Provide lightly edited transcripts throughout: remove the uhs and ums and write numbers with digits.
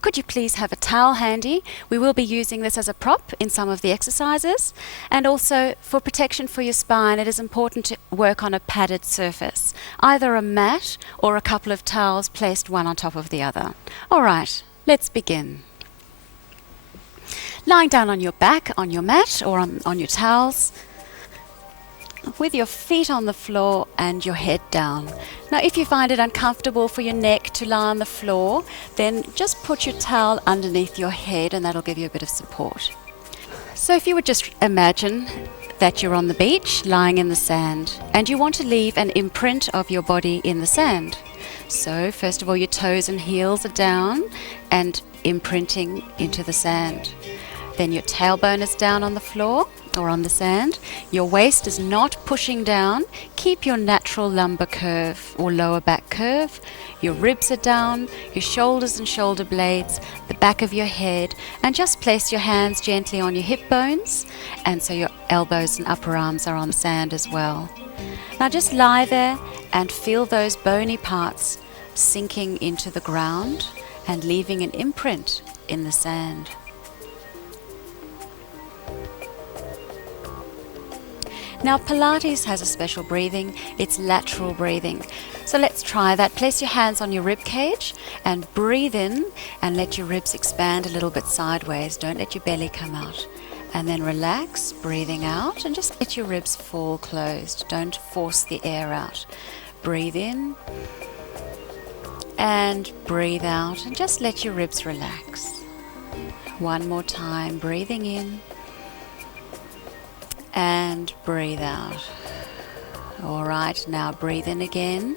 Could you please have a towel handy? We will be using this as a prop in some of the exercises. And also for protection for your spine, it is important to work on a padded surface, either a mat or a couple of towels placed one on top of the other. All right, let's begin. Lying down on your back, on your mat or on your towels, with your feet on the floor and your head down. Now, if you find it uncomfortable for your neck to lie on the floor, then just put your towel underneath your head and that'll give you a bit of support. So if you would just imagine that you're on the beach, lying in the sand, and you want to leave an imprint of your body in the sand. So first of all, your toes and heels are down and imprinting into the sand. Then your tailbone is down on the floor or on the sand. Your waist is not pushing down. Keep your natural lumbar curve or lower back curve. Your ribs are down, your shoulders and shoulder blades, the back of your head, and just place your hands gently on your hip bones, and so your elbows and upper arms are on the sand as well. Now just lie there and feel those bony parts sinking into the ground and leaving an imprint in the sand. Now Pilates has a special breathing, it's lateral breathing. So let's try that. Place your hands on your rib cage and breathe in and let your ribs expand a little bit sideways. Don't let your belly come out. And then relax, breathing out, and just let your ribs fall closed. Don't force the air out. Breathe in and breathe out and just let your ribs relax. One more time, breathing in and breathe out. All right, now breathe in again.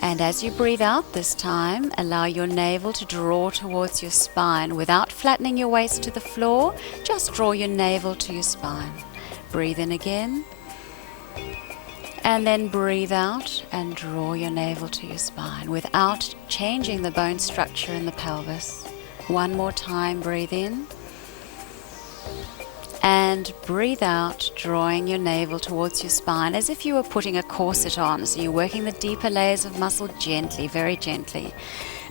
And as you breathe out this time, allow your navel to draw towards your spine without flattening your waist to the floor. Just draw your navel to your spine. Breathe in again. And then breathe out and draw your navel to your spine without changing the bone structure in the pelvis. One more time, breathe in. And breathe out, drawing your navel towards your spine as if you were putting a corset on. So you're working the deeper layers of muscle gently, very gently.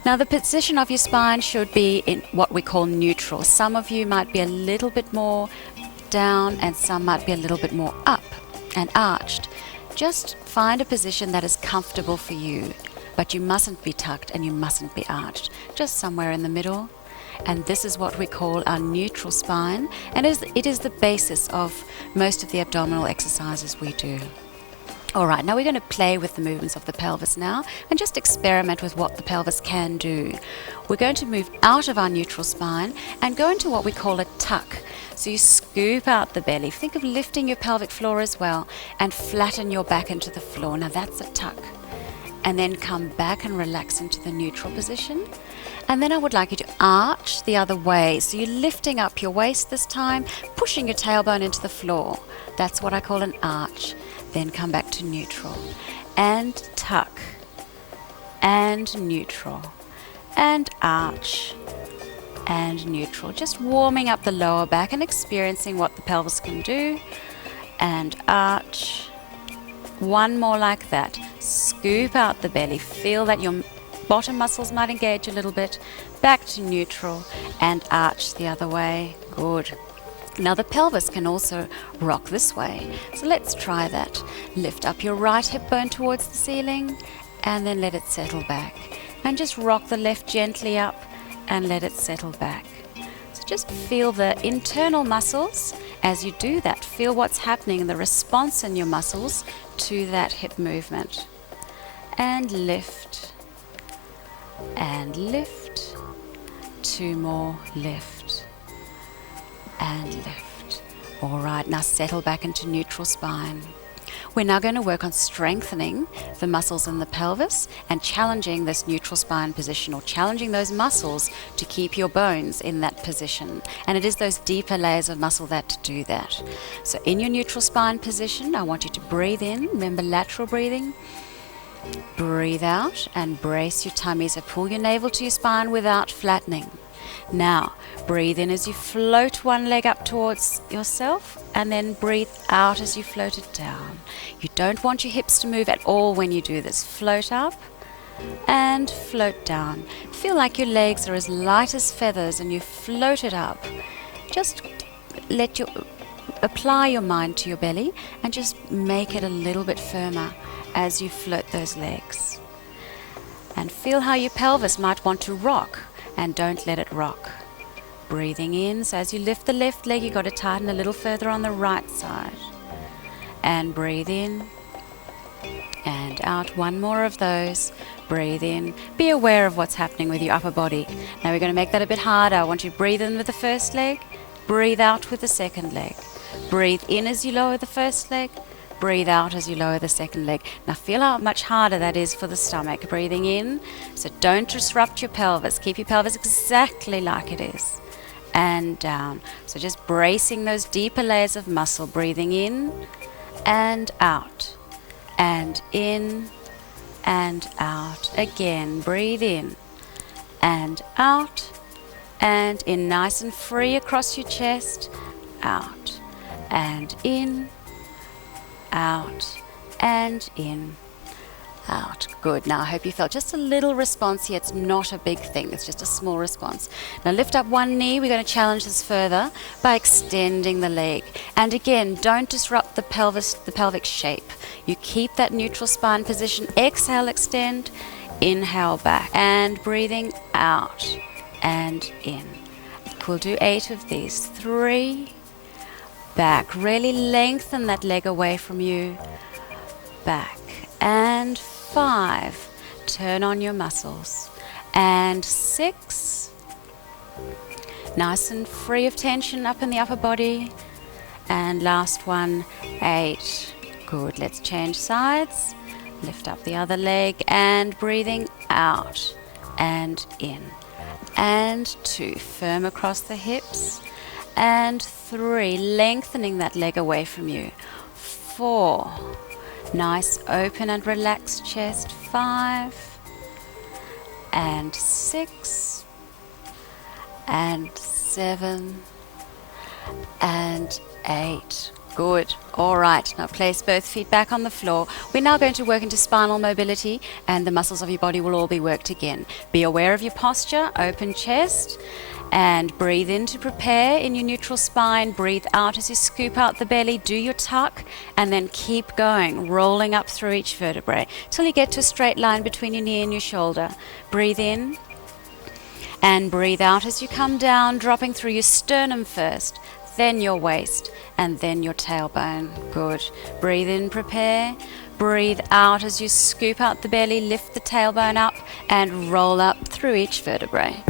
Now the position of your spine should be in what we call neutral. Some of you might be a little bit more down and some might be a little bit more up and arched. Just find a position that is comfortable for you, but you mustn't be tucked and you mustn't be arched. Just somewhere in the middle. And this is what we call our neutral spine, and it is the basis of most of the abdominal exercises we do. All right, now we're going to play with the movements of the pelvis now and just experiment with what the pelvis can do. We're going to move out of our neutral spine and go into what we call a tuck. So you scoop out the belly. Think of lifting your pelvic floor as well and flatten your back into the floor. Now that's a tuck. And then come back and relax into the neutral position. And then I would like you to arch the other way. So you're lifting up your waist this time, pushing your tailbone into the floor. That's what I call an arch. Then come back to neutral. And tuck. And neutral. And arch. And neutral. Just warming up the lower back and experiencing what the pelvis can do. And arch. One more like that. Scoop out the belly. Feel that your bottom muscles might engage a little bit. Back to neutral and arch the other way. Good. Now the pelvis can also rock this way. So let's try that. Lift up your right hip bone towards the ceiling and then let it settle back. And just rock the left gently up and let it settle back. So just feel the internal muscles as you do that. Feel what's happening, the response in your muscles to that hip movement. And lift. And lift. Two more, lift. And lift. All right, now settle back into neutral spine. We're now going to work on strengthening the muscles in the pelvis and challenging this neutral spine position, or challenging those muscles to keep your bones in that position. And it is those deeper layers of muscle that do that. So in your neutral spine position, I want you to breathe in. Remember lateral breathing. Breathe out and brace your tummy. So pull your navel to your spine without flattening. Now, breathe in as you float one leg up towards yourself, and then breathe out as you float it down. You don't want your hips to move at all when you do this. Float up and float down. Feel like your legs are as light as feathers and you float it up. Just apply your mind to your belly and just make it a little bit firmer as you float those legs. And feel how your pelvis might want to rock, and don't let it rock. Breathing in, so as you lift the left leg, you've got to tighten a little further on the right side. And breathe in and out. One more of those. Breathe in. Be aware of what's happening with your upper body. Now we're going to make that a bit harder. I want you to breathe in with the first leg. Breathe out with the second leg. Breathe in as you lower the first leg. Breathe out as you lower the second leg. Now feel how much harder that is for the stomach. Breathing in. So don't disrupt your pelvis. Keep your pelvis exactly like it is. And down. So just bracing those deeper layers of muscle. Breathing in and out. And in and out. Again, breathe in and out and in, nice and free across your chest. Out and in, out and in, out. Good. Now I hope you felt just a little response here. It's not a big thing. It's just a small response. Now lift up one knee. We're going to challenge this further by extending the leg. And again, don't disrupt the pelvic shape. You keep that neutral spine position. Exhale, extend. Inhale back. And breathing out and in. We'll do 8 of these. 3. Back. Really lengthen that leg away from you. Back. And 5. Turn on your muscles. And 6. Nice and free of tension up in the upper body. And last one, 8. Good. Let's change sides. Lift up the other leg and breathing out and in. And 2. Firm across the hips. And 3. Lengthening that leg away from you. 4. Nice open and relaxed chest. 5 and 6 and 7 and 8. Good. All right. Now place both feet back on the floor. We're now going to work into spinal mobility, and the muscles of your body will all be worked again. Be aware of your posture. Open chest. And breathe in to prepare in your neutral spine. Breathe out as you scoop out the belly. Do your tuck and then keep going, rolling up through each vertebrae till you get to a straight line between your knee and your shoulder. Breathe in and breathe out as you come down, dropping through your sternum first, then your waist, and then your tailbone. Good. Breathe in, prepare. Breathe out as you scoop out the belly, lift the tailbone up and roll up through each vertebrae.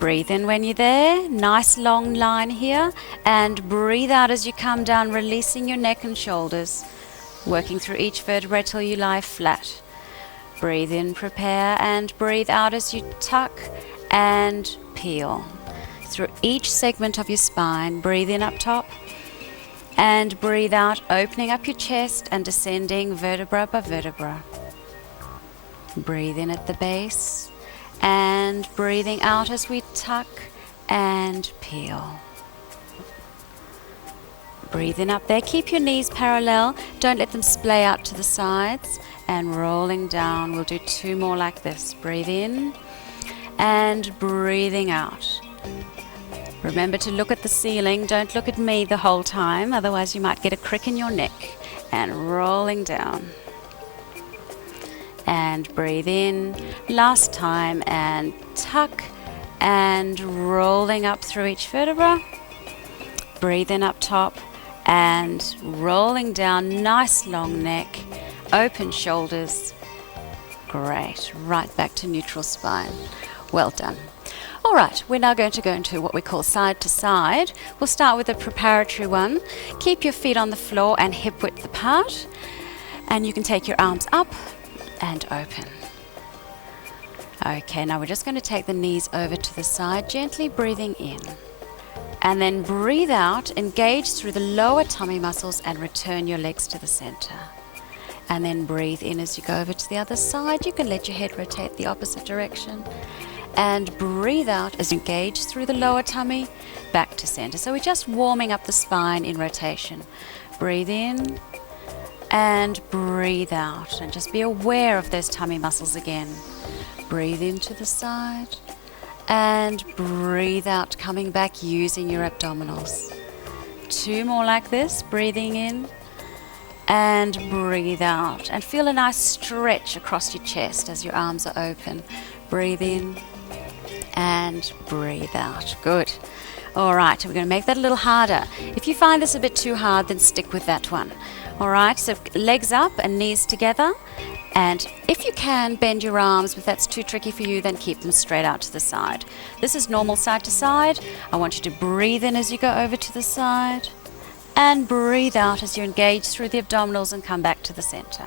Breathe in when you're there, nice long line here, and breathe out as you come down, releasing your neck and shoulders, working through each vertebrae till you lie flat. Breathe in, prepare, and breathe out as you tuck and peel. Through each segment of your spine, breathe in up top, and breathe out, opening up your chest and descending vertebra by vertebra. Breathe in at the base. And breathing out as we tuck and peel. Breathe in up there. Keep your knees parallel. Don't let them splay out to the sides. And rolling down. We'll do 2 more like this. Breathe in and breathing out. Remember to look at the ceiling. Don't look at me the whole time. Otherwise you might get a crick in your neck. And rolling down. And breathe in, last time, and tuck and rolling up through each vertebra. Breathe in up top and rolling down, nice long neck, open shoulders. Great, right back to neutral spine. Well done. All right, we're now going to go into what we call side to side. We'll start with a preparatory one. Keep your feet on the floor and hip width apart. And you can take your arms up and open. Okay, now we're just going to take the knees over to the side, gently breathing in. And then breathe out, engage through the lower tummy muscles and return your legs to the center. And then breathe in as you go over to the other side. You can let your head rotate the opposite direction. And breathe out as you engage through the lower tummy, back to center. So we're just warming up the spine in rotation. Breathe in and breathe out, and just be aware of those tummy muscles again. Breathe into the side and breathe out, coming back using your abdominals. 2 more like this, breathing in and breathe out. And feel a nice stretch across your chest as your arms are open. Breathe in and breathe out. Good. All right, we're going to make that a little harder. If you find this a bit too hard, then stick with that one. All right, so legs up and knees together. And if you can, bend your arms. If that's too tricky for you, then keep them straight out to the side. This is normal side to side. I want you to breathe in as you go over to the side. And breathe out as you engage through the abdominals and come back to the center.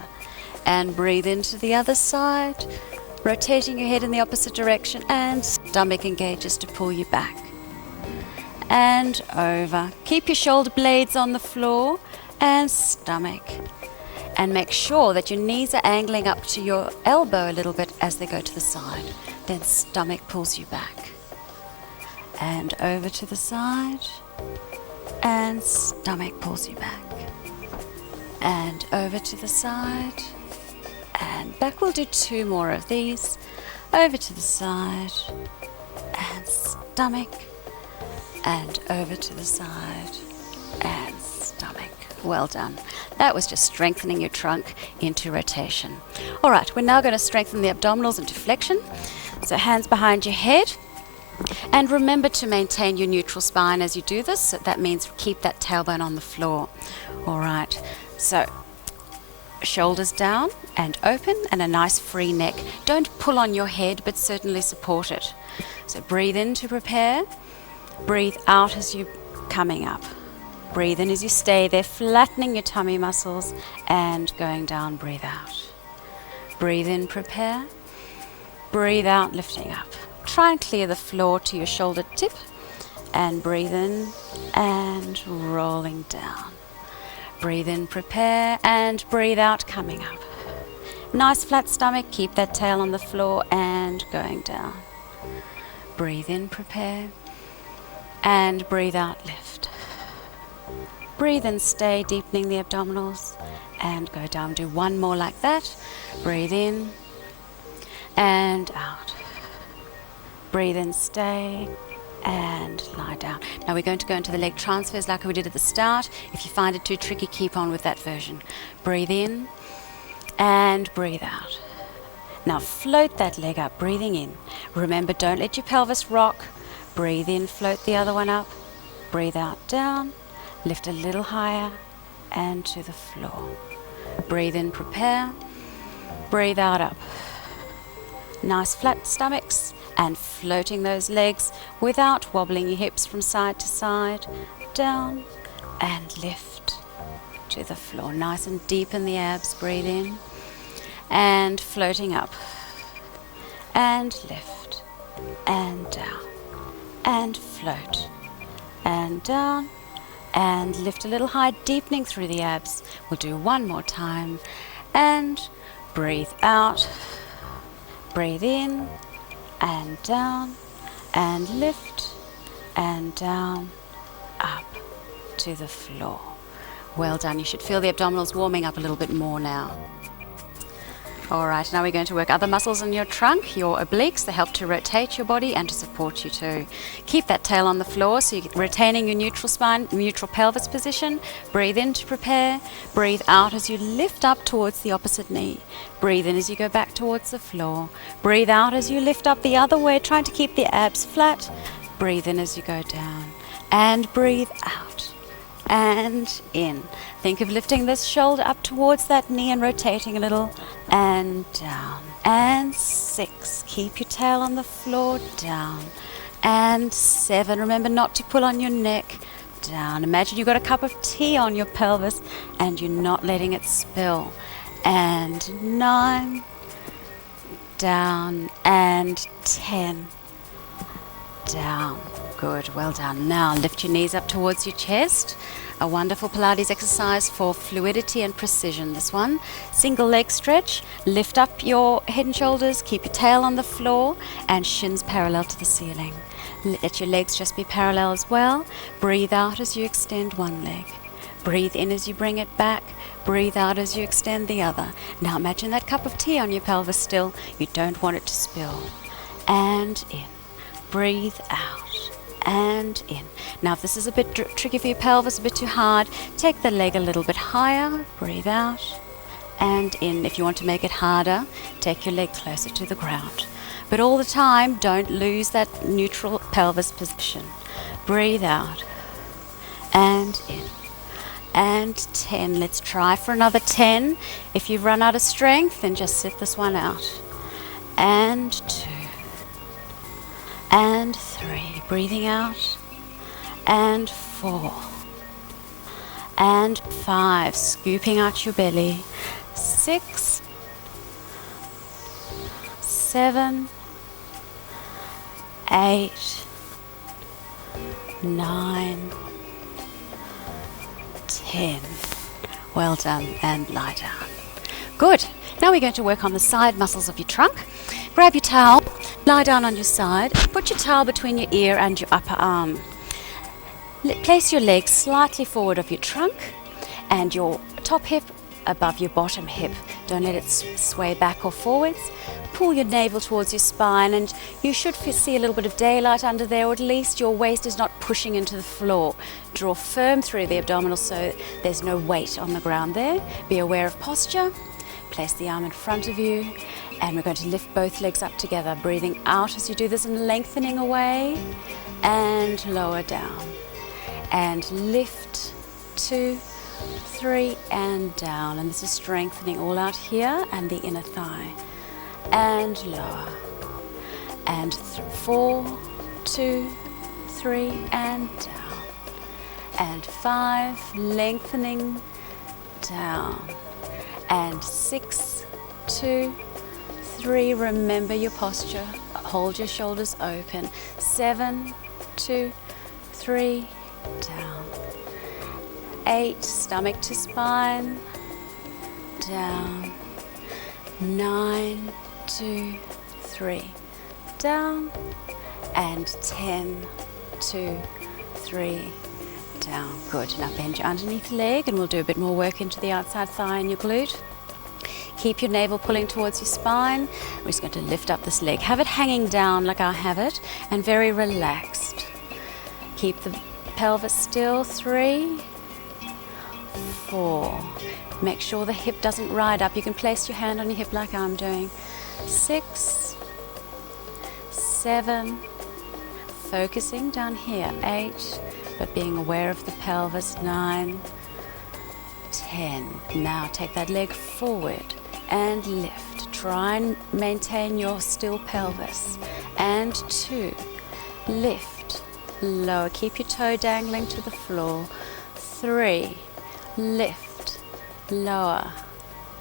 And breathe into the other side, rotating your head in the opposite direction, and stomach engages to pull you back. And over. Keep your shoulder blades on the floor and stomach. And make sure that your knees are angling up to your elbow a little bit as they go to the side. Then stomach pulls you back. And over to the side. And stomach pulls you back. And over to the side. And back. We'll do 2 more of these. Over to the side. And stomach. And over to the side. And stomach. Well done. That was just strengthening your trunk into rotation. All right, we're now going to strengthen the abdominals into flexion. So hands behind your head. And remember to maintain your neutral spine as you do this. So that means keep that tailbone on the floor. All right, so shoulders down and open and a nice free neck. Don't pull on your head, but certainly support it. So breathe in to prepare. Breathe out as you're coming up. Breathe in as you stay there, flattening your tummy muscles and going down, breathe out. Breathe in, prepare. Breathe out, lifting up. Try and clear the floor to your shoulder tip and breathe in and rolling down. Breathe in, prepare, and breathe out, coming up. Nice flat stomach, keep that tail on the floor and going down. Breathe in, prepare, and breathe out, lift. Breathe in, stay, deepening the abdominals, and go down. Do 1 more like that. Breathe in, and out. Breathe in, stay, and lie down. Now we're going to go into the leg transfers like we did at the start. If you find it too tricky, keep on with that version. Breathe in, and breathe out. Now float that leg up, breathing in. Remember, don't let your pelvis rock. Breathe in, float the other one up. Breathe out, down. Lift a little higher and to the floor. Breathe in, prepare. Breathe out, up. Nice flat stomachs and floating those legs without wobbling your hips from side to side. Down and lift to the floor. Nice and deep in the abs. Breathe in and floating up and lift and down and float and down. And lift a little high, deepening through the abs. We'll do 1 more time. And breathe out. Breathe in and down. And lift and down, up to the floor. Well done. You should feel the abdominals warming up a little bit more now. All right, now we're going to work other muscles in your trunk, your obliques. They help to rotate your body and to support you too. Keep that tail on the floor so you're retaining your neutral spine, neutral pelvis position. Breathe in to prepare. Breathe out as you lift up towards the opposite knee. Breathe in as you go back towards the floor. Breathe out as you lift up the other way, trying to keep the abs flat. Breathe in as you go down. And breathe out. And in. Think of lifting this shoulder up towards that knee and rotating a little. And down. And 6. Keep your tail on the floor. Down. And 7. Remember not to pull on your neck. Down. Imagine you've got a cup of tea on your pelvis and you're not letting it spill. And 9. Down. And 10. Down. Good, well done. Now lift your knees up towards your chest. A wonderful Pilates exercise for fluidity and precision, this one. Single leg stretch. Lift up your head and shoulders, keep your tail on the floor and shins parallel to the ceiling. Let your legs just be parallel as well. Breathe out as you extend one leg. Breathe in as you bring it back. Breathe out as you extend the other. Now imagine that cup of tea on your pelvis still. You don't want it to spill. And in. Breathe out. And in. Now if this is a bit tricky for your pelvis, a bit too hard, take the leg a little bit higher. Breathe out. And in. If you want to make it harder, take your leg closer to the ground. But all the time, don't lose that neutral pelvis position. Breathe out. And in. And 10. Let's try for another 10. If you've run out of strength, then just sit this one out. And 2. And 3. Breathing out. And 4. And 5. Scooping out your belly. 6. 7. 8. 9. 10. Well done, and lie down. Good. Now we're going to work on the side muscles of your trunk. Grab your towel, lie down on your side, put your towel between your ear and your upper arm. Place your legs slightly forward of your trunk and your top hip above your bottom hip. Don't let it sway back or forwards. Pull your navel towards your spine, and you should see a little bit of daylight under there, or at least your waist is not pushing into the floor. Draw firm through the abdominal so there's no weight on the ground there. Be aware of posture. Place the arm in front of you, and we're going to lift both legs up together, breathing out as you do this and lengthening away and lower down. And lift, 2, 3, and down. And this is strengthening all out here and the inner thigh. And lower. And 4, 2, 3, and down. And 5, lengthening down. And 6, 2, 3, remember your posture. Hold your shoulders open. 7, 2, 3, down. 8, stomach to spine, down. 9, 2, 3, down. And 10, 2, 3, down. Good. Now bend your underneath leg, and we'll do a bit more work into the outside thigh and your glute. Keep your navel pulling towards your spine. We're just going to lift up this leg. Have it hanging down like I have it, and very relaxed. Keep the pelvis still. 3, 4. Make sure the hip doesn't ride up. You can place your hand on your hip like I'm doing. 6, 7, focusing down here. 8, but being aware of the pelvis. 9, 10. Now take that leg forward and lift. Try and maintain your still pelvis. And 2, lift, lower. Keep your toe dangling to the floor. 3, lift, lower,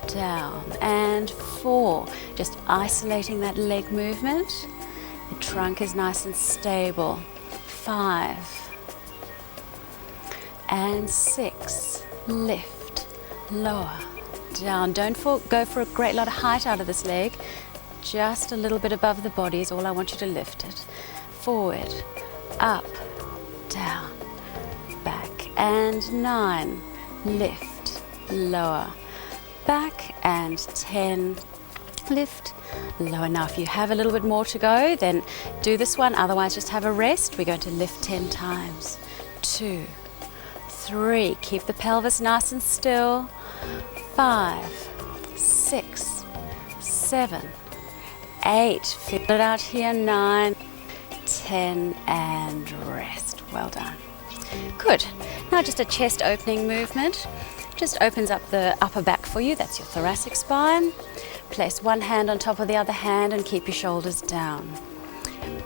down. And 4, just isolating that leg movement. The trunk is nice and stable. 5 and 6, lift, lower, down. Don't go for a great lot of height out of this leg. Just a little bit above the body is all I want you to lift it. Forward, up, down, back. And 9, lift, lower, back. And 10, lift, lower. Now if you have a little bit more to go, then do this one. Otherwise just have a rest. We're going to lift 10 times. 2, 3, keep the pelvis nice and still. 5, 6, 7, 8, feel it out here. 9, 10, and rest. Well done. Good. Now just a chest opening movement. Just opens up the upper back for you. That's your thoracic spine. Place one hand on top of the other hand and keep your shoulders down.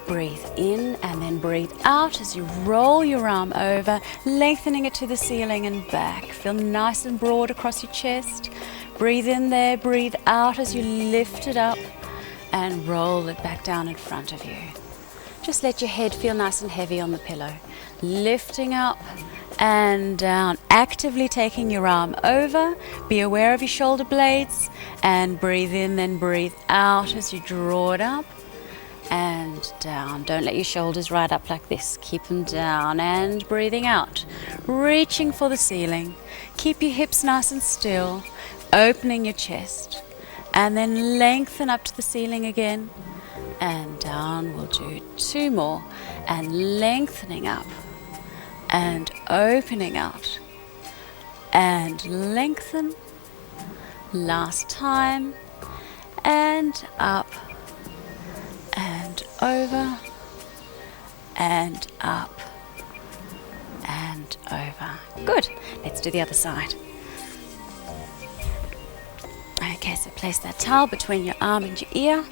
Breathe in and then breathe out as you roll your arm over, lengthening it to the ceiling and back. Feel nice and broad across your chest. Breathe in there, breathe out as you lift it up and roll it back down in front of you. Just let your head feel nice and heavy on the pillow. Lifting up and down, actively taking your arm over. Be aware of your shoulder blades and breathe in, then breathe out as you draw it up and down. Don't let your shoulders ride up like this. Keep them down and breathing out. Reaching for the ceiling. Keep your hips nice and still. Opening your chest. And then lengthen up to the ceiling again. And down. We'll do 2 more. And lengthening up. And opening out. And lengthen. Last time. And up. And over, and up, and over. Good. Let's do the other side. Okay, so place that towel between your arm and your ear.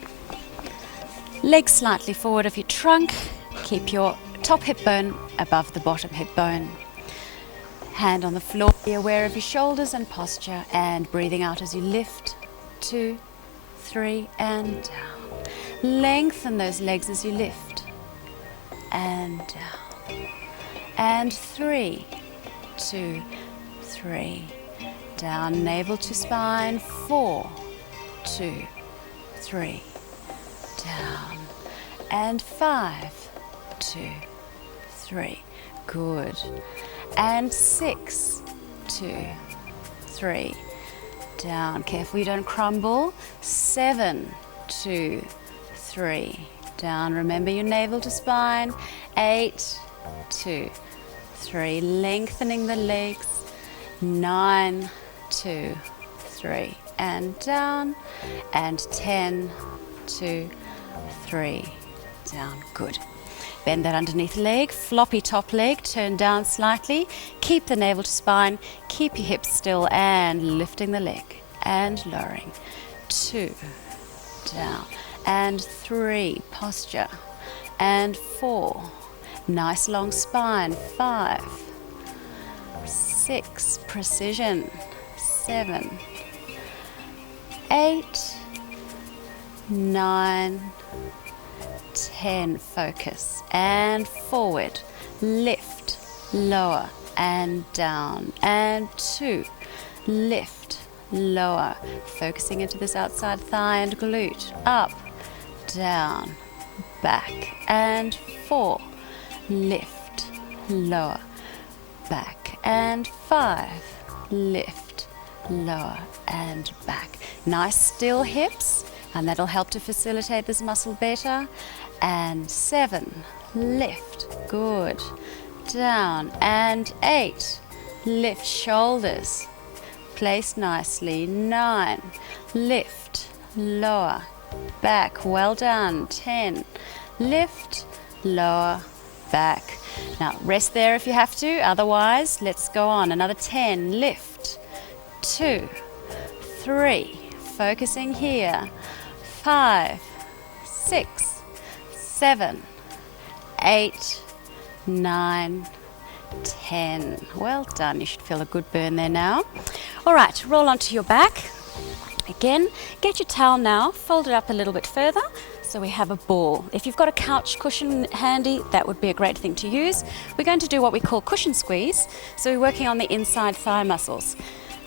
Legs slightly forward of your trunk. Keep your top hip bone above the bottom hip bone. Hand on the floor. Be aware of your shoulders and posture, and breathing out as you lift. 2, 3, and down. Lengthen those legs as you lift. And down. And 3, 2, 3. Down, navel to spine. 4, 2, 3. Down. And 5, 2, 3. Good. And 6, 2, 3. Down. Careful you don't crumble. 7, 2, 3. Down. Remember your navel to spine. 8, 2, 3. Lengthening the legs. 9, 2, 3. And down. And 10, 2, 3. Down. Good. Bend that underneath leg. Floppy top leg. Turn down slightly. Keep the navel to spine. Keep your hips still and lifting the leg. And lowering. 2. Down. And 3, posture. And 4, nice long spine. 5, 6, precision. 7, 8, 9, 10, focus. And forward, lift, lower, and down. And 2, lift, lower, focusing into this outside thigh and glute. Up, down, back, and 4, lift, lower, back, and 5, lift, lower, and back. Nice still hips, and that'll help to facilitate this muscle better. And 7, lift, good, down, and 8, lift shoulders, place nicely. 9, lift, lower, back, well done. 10, lift, lower, back. Now rest there if you have to, otherwise let's go on. Another 10, lift, 2, 3, focusing here. 5, 6, 7, 8, 9, 10. Well done. You should feel a good burn there now. All right, roll onto your back. Again, get your towel now, fold it up a little bit further so we have a ball. If you've got a couch cushion handy, that would be a great thing to use. We're going to do what we call cushion squeeze, so we're working on the inside thigh muscles.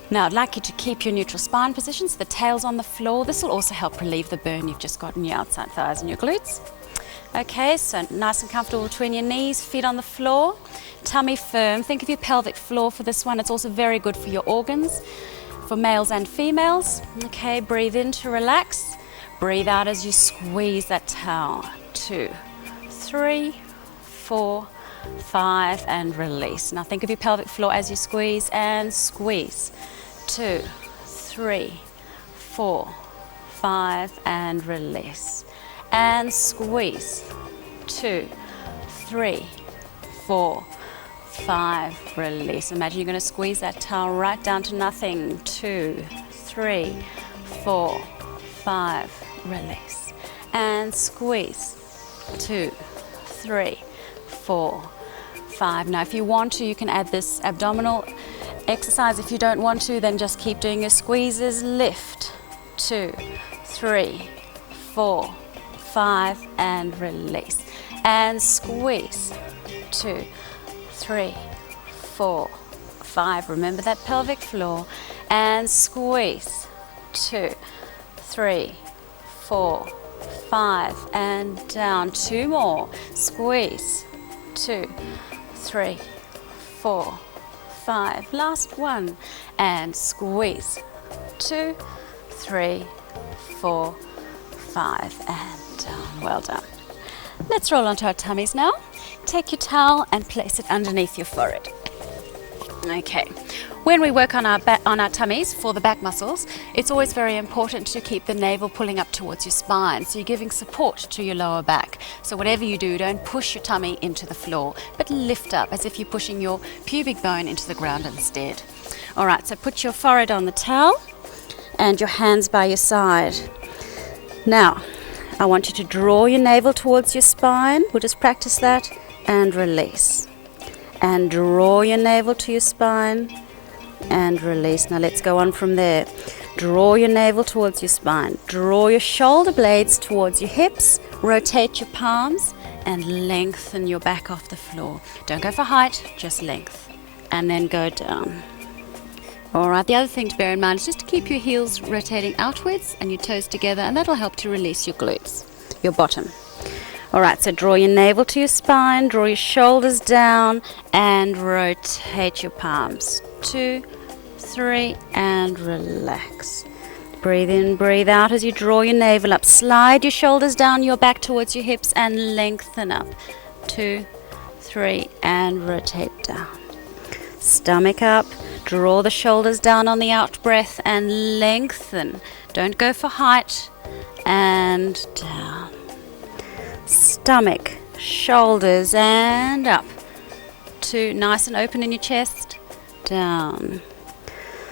Now I'd like you to keep your neutral spine position so the tail's on the floor. This will also help relieve the burn you've just got in your outside thighs and your glutes. Okay, so nice and comfortable between your knees, feet on the floor, tummy firm. Think of your pelvic floor for this one. It's also very good for your organs, for males and females. Okay, breathe in to relax. Breathe out as you squeeze that towel. 2, 3, 4, 5, and release. Now think of your pelvic floor as you squeeze and squeeze. 2, 3, 4, 5, and release. And squeeze. 2, 3, 4, 5, release. Imagine you're going to squeeze that towel right down to nothing. 2, 3, 4, 5, release. And squeeze. 2, 3, 4, 5. Now if you want to, you can add this abdominal exercise. If you don't want to, then just keep doing your squeezes. Lift. 2, 3, 4, 5, and release. And squeeze. 2, 3, 4, 5. Remember that pelvic floor. And squeeze. 2, 3, 4, 5, and down. 2 more. Squeeze. 2, 3, 4, 5. Last one. And squeeze. 2, 3, 4, 5, and down. Well done. Let's roll onto our tummies now. Take your towel and place it underneath your forehead. Okay. When we work on our tummies for the back muscles, it's always very important to keep the navel pulling up towards your spine. So you're giving support to your lower back. So whatever you do, don't push your tummy into the floor, but lift up as if you're pushing your pubic bone into the ground instead. All right, so put your forehead on the towel and your hands by your side. Now, I want you to draw your navel towards your spine. We'll just practice that and release. And draw your navel to your spine and release. Now let's go on from there. Draw your navel towards your spine. Draw your shoulder blades towards your hips. Rotate your palms and lengthen your back off the floor. Don't go for height, just length. And then go down. All right, the other thing to bear in mind is just to keep your heels rotating outwards and your toes together, and that'll help to release your glutes, your bottom. All right, so draw your navel to your spine, draw your shoulders down, and rotate your palms. 2, 3, and relax. Breathe in, breathe out as you draw your navel up. Slide your shoulders down, your back towards your hips, and lengthen up. 2, 3, and rotate down. Stomach up. Draw the shoulders down on the out breath and lengthen. Don't go for height. And down. Stomach, shoulders, and up. 2, nice and open in your chest. Down.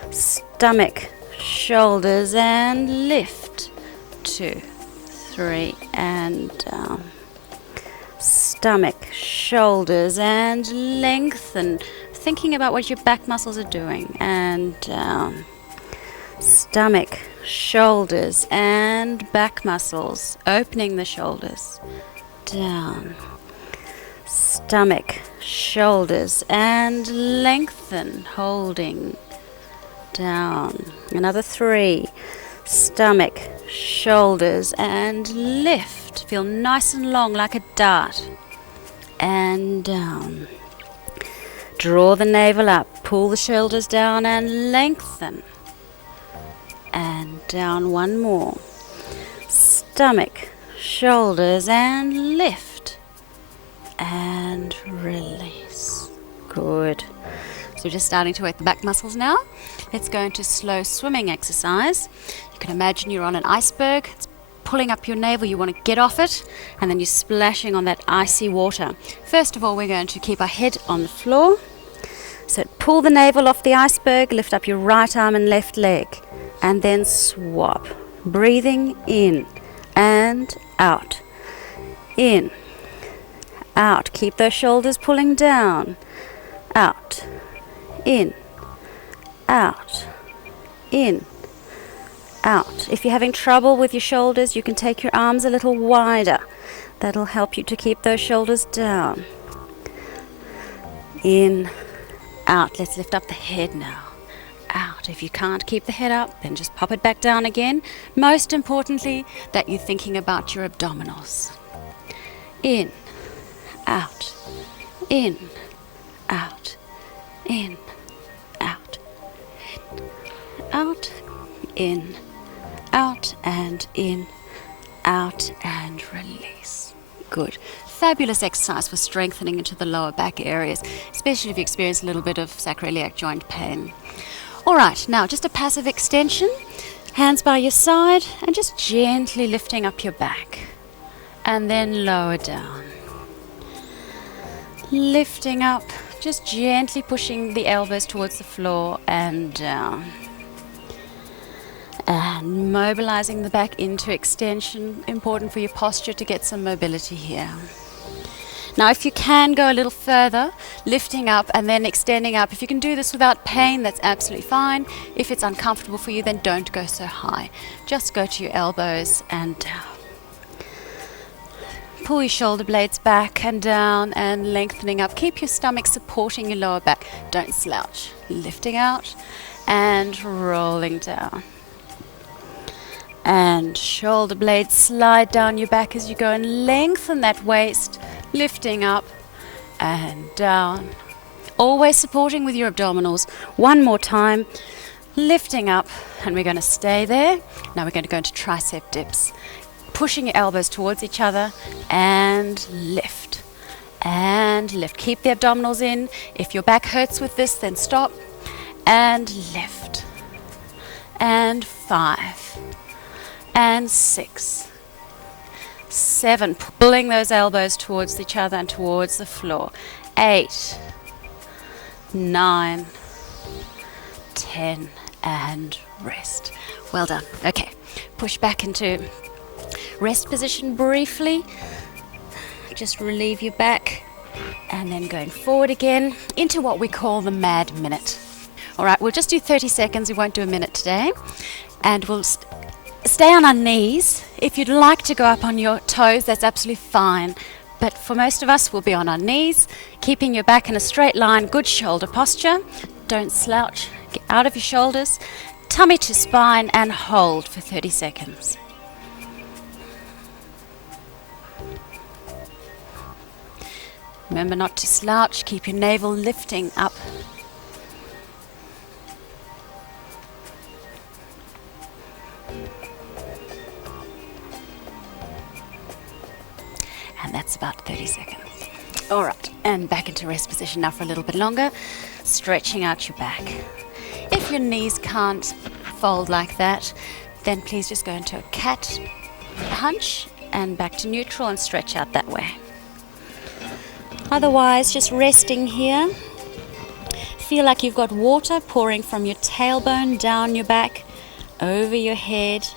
Stomach, shoulders, and lift. 2, 3, and down. Stomach, shoulders, and lengthen. Thinking about what your back muscles are doing, and down. Stomach, shoulders, and back muscles, opening the shoulders, down. Stomach, shoulders, and lengthen, holding, down. Another 3. Stomach, shoulders, and lift. Feel nice and long like a dart, and down. Draw the navel up, pull the shoulders down and lengthen. And down. 1 more. Stomach, shoulders, and lift. And release. Good. So we're just starting to work the back muscles now. Let's go into slow swimming exercise. You can imagine you're on an iceberg. It's pulling up your navel, you want to get off it, and then you're splashing on that icy water. First of all, we're going to keep our head on the floor. So pull the navel off the iceberg, lift up your right arm and left leg, and then swap. Breathing in and out. In, out. Keep those shoulders pulling down. Out, in, out, in, out. If you're having trouble with your shoulders, you can take your arms a little wider. That'll help you to keep those shoulders down. In, out. Let's lift up the head now. Out. If you can't keep the head up, then just pop it back down again. Most importantly, that you're thinking about your abdominals. In, out, in, out, in, out, out, in, out, and in, out, and release. Good. Fabulous exercise for strengthening into the lower back areas, especially if you experience a little bit of sacroiliac joint pain. All right, now just a passive extension, hands by your side, and just gently lifting up your back, and then lower down. Lifting up, just gently pushing the elbows towards the floor and down. And mobilizing the back into extension, important for your posture to get some mobility here. Now if you can go a little further, lifting up and then extending up. If you can do this without pain, that's absolutely fine. If it's uncomfortable for you, then don't go so high. Just go to your elbows and down. Pull your shoulder blades back and down and lengthening up. Keep your stomach supporting your lower back. Don't slouch. Lifting out and rolling down. And shoulder blades slide down your back as you go and lengthen that waist, lifting up and down. Always supporting with your abdominals. One more time, lifting up, and we're going to stay there. Now we're going to go into tricep dips. Pushing your elbows towards each other and lift. And lift. Keep the abdominals in. If your back hurts with this, then stop. And lift. And 5. And 6. 7. Pulling those elbows towards each other and towards the floor. 8. 9. 10. And rest. Well done. Okay. Push back into rest position briefly. Just relieve your back. And then going forward again into what we call the mad minute. All right, we'll just do 30 seconds. We won't do a minute today. And we'll stay on our knees. If you'd like to go up on your toes, that's absolutely fine. But for most of us, we'll be on our knees, keeping your back in a straight line, good shoulder posture. Don't slouch. Get out of your shoulders. Tummy to spine and hold for 30 seconds. Remember not to slouch. Keep your navel lifting up. And that's about 30 seconds. All right, and back into rest position now for a little bit longer, stretching out your back. If your knees can't fold like that, then please just go into a cat hunch and back to neutral and stretch out that way. Otherwise, just resting here. Feel like you've got water pouring from your tailbone down your back, over your head,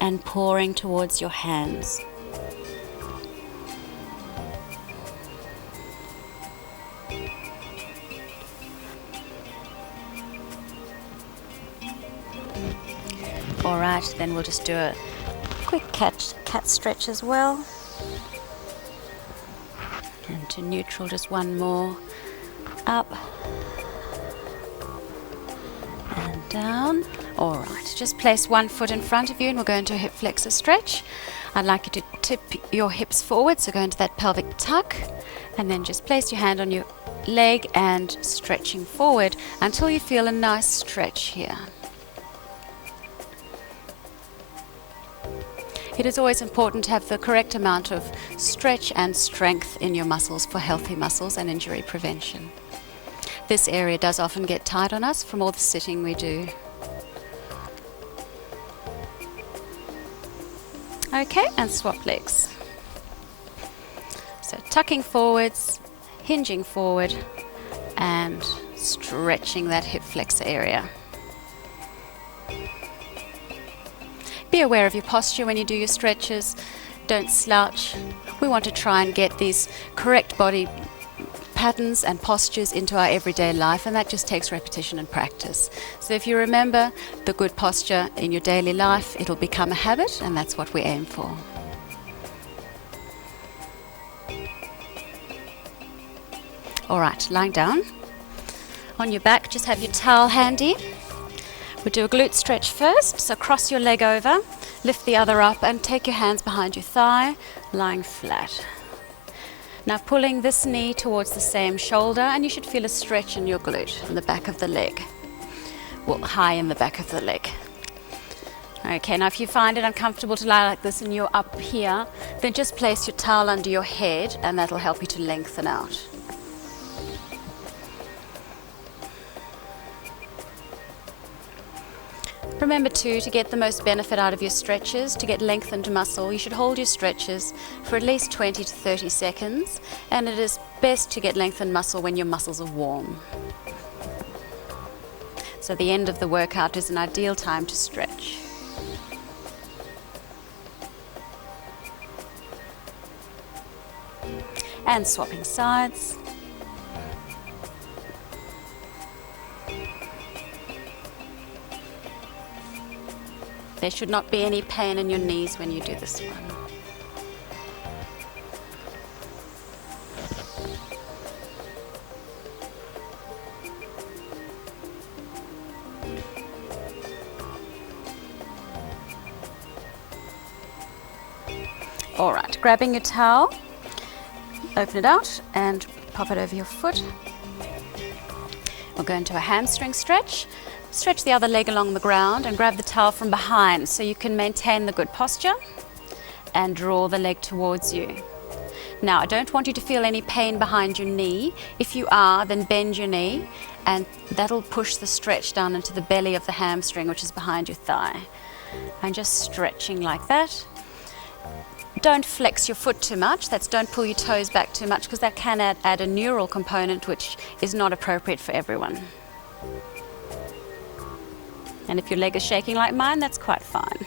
and pouring towards your hands. All right, then we'll just do a quick cat stretch as well. And to neutral, just one more. Up. And down. All right, just place one foot in front of you and we'll go into a hip flexor stretch. I'd like you to tip your hips forward, so go into that pelvic tuck. And then just place your hand on your leg and stretching forward until you feel a nice stretch here. It is always important to have the correct amount of stretch and strength in your muscles for healthy muscles and injury prevention. This area does often get tight on us from all the sitting we do. Okay, and swap legs. So tucking forwards, hinging forward, and stretching that hip flexor area. Be aware of your posture when you do your stretches. Don't slouch. We want to try and get these correct body patterns and postures into our everyday life, and that just takes repetition and practice. So if you remember the good posture in your daily life, it'll become a habit, and that's what we aim for. All right, lying down. On your back, just have your towel handy. We'll do a glute stretch first, so cross your leg over, lift the other up and take your hands behind your thigh, lying flat. Now pulling this knee towards the same shoulder, and you should feel a stretch in your glute, in the back of the leg. Well, high in the back of the leg. Okay, now if you find it uncomfortable to lie like this and you're up here, then just place your towel under your head and that'll help you to lengthen out. Remember too, to get the most benefit out of your stretches, to get lengthened muscle, you should hold your stretches for at least 20 to 30 seconds, and it is best to get lengthened muscle when your muscles are warm. So the end of the workout is an ideal time to stretch. And swapping sides. There should not be any pain in your knees when you do this one. All right, grabbing your towel, open it out and pop it over your foot. We'll go into a hamstring stretch. Stretch the other leg along the ground and grab the towel from behind so you can maintain the good posture and draw the leg towards you. Now, I don't want you to feel any pain behind your knee. If you are, then bend your knee and that'll push the stretch down into the belly of the hamstring, which is behind your thigh. And just stretching like that. Don't flex your foot too much. Don't pull your toes back too much because that can add a neural component which is not appropriate for everyone. And if your leg is shaking like mine, that's quite fine.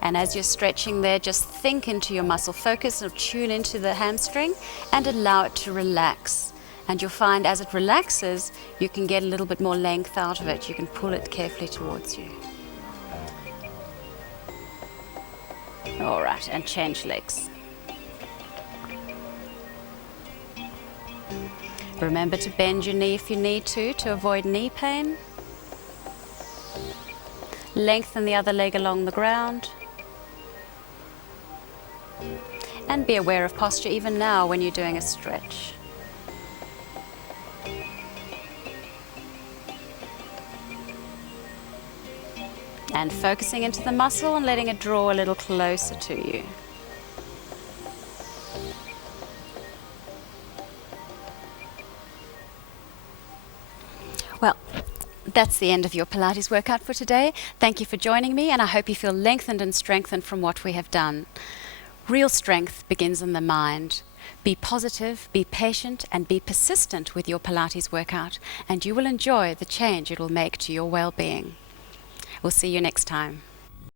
And as you're stretching there, just think into your muscle, focus or tune into the hamstring and allow it to relax. And you'll find as it relaxes, you can get a little bit more length out of it. You can pull it carefully towards you. All right, and change legs. Remember to bend your knee if you need to avoid knee pain. Lengthen the other leg along the ground. And be aware of posture even now when you're doing a stretch. And focusing into the muscle and letting it draw a little closer to you. Well, that's the end of your Pilates workout for today. Thank you for joining me, and I hope you feel lengthened and strengthened from what we have done. Real strength begins in the mind. Be positive, be patient, and be persistent with your Pilates workout, and you will enjoy the change it will make to your well-being. We'll see you next time.